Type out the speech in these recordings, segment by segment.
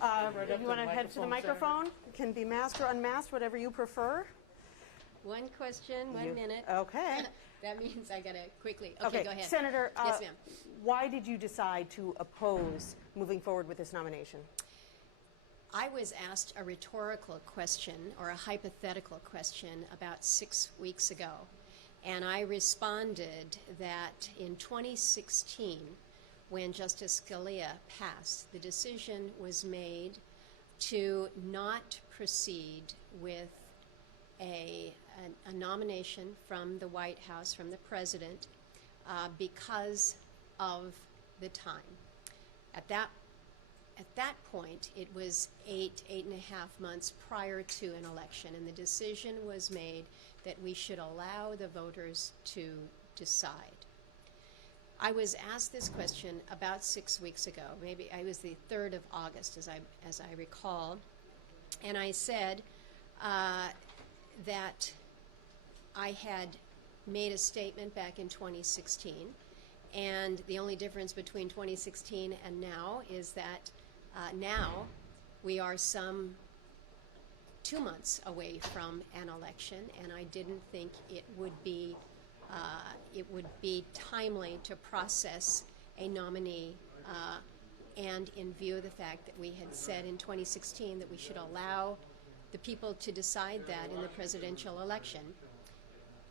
If you want to head to the microphone, it can be masked or unmasked, whatever you prefer. One question, 1 minute. Okay. That means I got to quickly. Okay, go ahead. Senator, yes, ma'am. Why did you decide to oppose moving forward with this nomination? I was asked a rhetorical question or a hypothetical question about 6 weeks ago, and I responded that in 2016, when Justice Scalia passed, the decision was made to not proceed with a nomination from the White House, from the president, because of the time. At that point, it was 8.5 months prior to an election, and the decision was made that we should allow the voters to decide. I was asked this question about 6 weeks ago. Maybe I was the 3rd of August, as I recall, and I said that I had made a statement back in 2016, and the only difference between 2016 and now is that now we are some 2 months away from an election, and I didn't think it would be timely to process a nominee, and in view of the fact that we had said in 2016 that we should allow the people to decide that in the presidential election,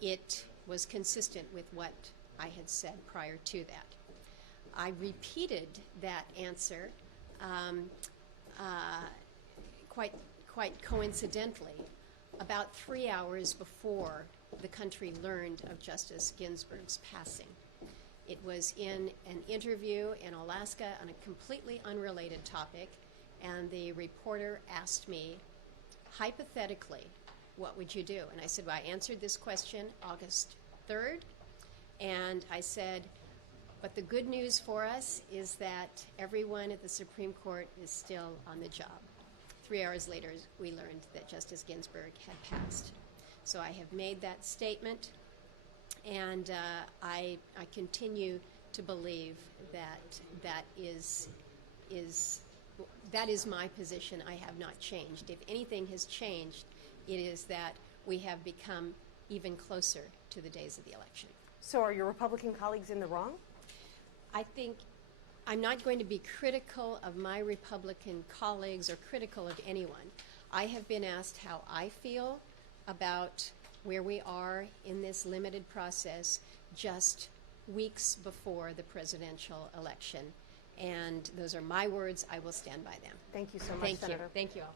it was consistent with what I had said prior to that. I repeated that answer quite coincidentally about 3 hours before the country learned of Justice Ginsburg's passing. It was in an interview in Alaska on a completely unrelated topic, and the reporter asked me, hypothetically, what would you do? And I said, well, I answered this question August 3rd, and I said, but the good news for us is that everyone at the Supreme Court is still on the job. 3 hours later, we learned that Justice Ginsburg had passed. So I have made that statement, and I continue to believe that is my position. I have not changed. If anything has changed, it is that we have become even closer to the days of the election. So are your Republican colleagues in the wrong? I think I'm not going to be critical of my Republican colleagues or critical of anyone. I have been asked how I feel about where we are in this limited process just weeks before the presidential election. And those are my words. I will stand by them. Thank you so much, Thank Senator. you. Thank you all.